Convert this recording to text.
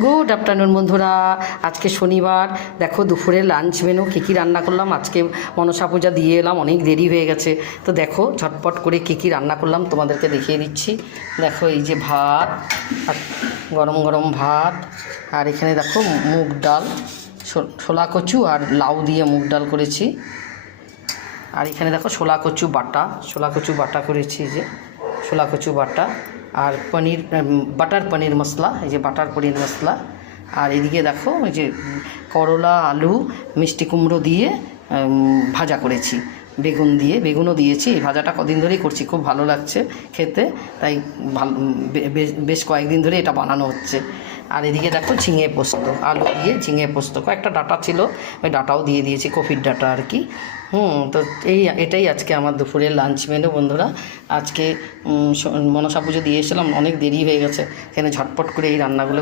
Good afternoon বন্ধুরা। আজকে শনিবার, দেখো দুপুরে লাঞ্চ মেনু কী কী রান্না করলাম। আজকে মনসা পূজা দিয়ে এলাম, অনেক দেরি হয়ে গেছে। তো দেখো ঝটপট করে কী কী রান্না করলাম তোমাদেরকে দেখিয়ে দিচ্ছি। দেখো এই যে ভাত, আর গরম গরম ভাত, আর এখানে দেখো মুগ ডাল, ছোলা কচু আর লাউ দিয়ে মুগ ডাল করেছি। আর এখানে দেখো ছোলা কচু বাটা করেছি, যে ছোলা কচু বাটা, আর পনির, বাটার পনির মশলা, এই যে বাটার পনির মশলা। আর এদিকে দেখো এই যে করলা, আলু, মিষ্টি কুমড়ো দিয়ে ভাজা করেছি, বেগুন দিয়ে, বেগুনও দিয়েছি। এই ভাজাটা কদিন ধরেই করছি, খুব ভালো লাগছে খেতে, তাই ভালো বেশ কয়েকদিন ধরে এটা বানানো হচ্ছে। আর এদিকে দেখো ঝিঙে পোস্ত, আলু দিয়ে ঝিঙে পোস্ত, কয়েকটা ডাঁটা ছিল, ওই ডাঁটাও দিয়ে দিয়েছি, কফির ডাঁটা আর কি। তো এটাই আজকে আমার দুপুরের লাঞ্চ মেনু বন্ধুরা। আজকে মনসা পুজো দিয়ে এসেছিলাম, অনেক দেরি হয়ে গেছে, এখানে ঝটপট করে এই রান্নাগুলো